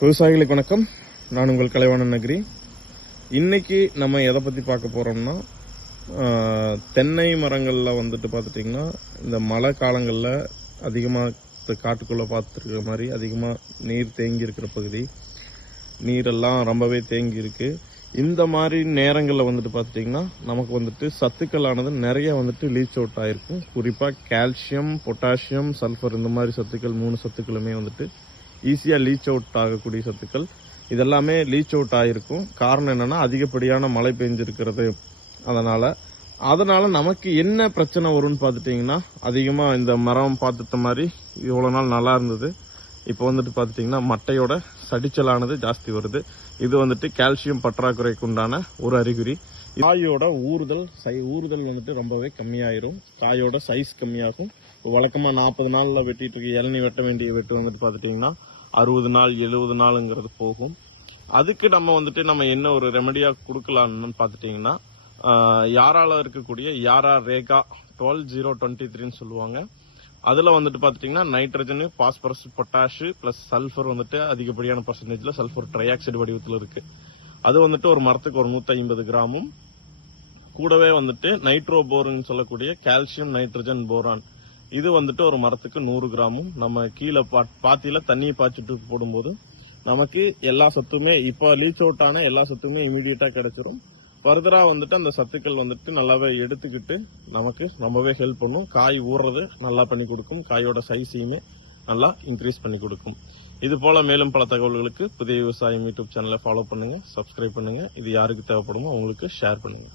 விவசாயிகளுக்கு வணக்கம். நான் உங்கள் கலைவாணன் நகரி. இன்னைக்கு நம்ம எதை பற்றி பார்க்க போகிறோம்னா, தென்னை மரங்களில் வந்துட்டு பார்த்துட்டிங்கன்னா இந்த மழை காலங்களில் அதிகமாக காட்டுக்குள்ளே பார்த்துருக்கிற மாதிரி அதிகமாக நீர் தேங்கி இருக்கிற பகுதி, நீரெல்லாம் ரொம்பவே தேங்கி இருக்கு. இந்த மாதிரி நேரங்களில் வந்துட்டு பார்த்துட்டிங்கன்னா நமக்கு வந்துட்டு சத்துக்களானது நிறைய வந்துட்டு லீச் அவுட் ஆகிருக்கும். குறிப்பாக கால்சியம், பொட்டாசியம், சல்ஃபர் இந்த மாதிரி சத்துக்கள் 3 சத்துக்களுமே வந்துட்டு ஈஸியாக லீச் அவுட் ஆகக்கூடிய சத்துக்கள். இதெல்லாமே லீச் அவுட் ஆகிருக்கும். காரணம் என்னன்னா அதிகப்படியான மழை பெஞ்சிருக்கிறது. அதனால நமக்கு என்ன பிரச்சனை வரும்னு பார்த்துட்டிங்கன்னா, அதிகமாக இந்த மரம் பார்த்துட்ட மாதிரி இவ்வளோ நாள் நல்லா இருந்தது. இப்போ வந்துட்டு பார்த்துட்டிங்கன்னா மட்டையோட சடிச்சலானது ஜாஸ்தி வருது. இது வந்துட்டு கால்சியம் பற்றாக்குறைக்கு உண்டான ஒரு அறிகுறி. காயோட ஊறுதல் வந்துட்டு ரொம்பவே கம்மியாயிரும். காயோட சைஸ் கம்மியாகும். வழக்கமாக 40 நாளில் வெட்டிட்டு இருக்க இளநீ வெட்ட வேண்டிய வெட்டு வந்துட்டு பார்த்துட்டிங்கன்னா 60 நாள் 70 நாளுங்கிறது போகும். அதுக்கு நம்ம என்ன ஒரு ரெமடியாக கொடுக்கலான்னு பார்த்துட்டிங்கன்னா, யாரால இருக்கக்கூடிய யாரா ரேகா 12023ன்னு சொல்லுவாங்க. அதில் வந்துட்டு பார்த்துட்டிங்கன்னா nitrogen, phosphorus, potash plus sulphur வந்துட்டு அதிகப்படியான பர்சன்டேஜில் சல்ஃபர் ட்ரைஆக்சைடு வடிவத்தில் இருக்கு. அது வந்துட்டு ஒரு மரத்துக்கு ஒரு 150 கிராமும், கூடவே வந்துட்டு நைட்ரோபோர்னு சொல்லக்கூடிய கால்சியம் நைட்ரஜன் போரான், இது வந்துட்டு ஒரு மரத்துக்கு 100 கிராமும் நம்ம கீழே பாத்தியில தண்ணியை பாய்ச்சிட்டு போடும்போது நமக்கு எல்லா சத்துமே, இப்போ லீச் அவுட் ஆன எல்லா சத்துமே இமீடியட்டா கிடைச்சிரும். ஃபர்தரா வந்துட்டு அந்த சத்துக்கள் வந்துட்டு நல்லாவே எடுத்துக்கிட்டு நமக்கு ரொம்பவே ஹெல்ப் பண்ணும். காய் ஊறுறது நல்லா பண்ணி கொடுக்கும். காயோட சைஸையுமே நல்லா இன்க்ரீஸ் பண்ணி கொடுக்கும். இது போல மேலும் பல தகவல்களுக்கு புதிய விவசாயம் யூடியூப் சேனலை ஃபாலோ பண்ணுங்க, சப்ஸ்கிரைப் பண்ணுங்க. இது யாருக்கு தேவைப்படுமோ அவங்களுக்கு ஷேர் பண்ணுங்க.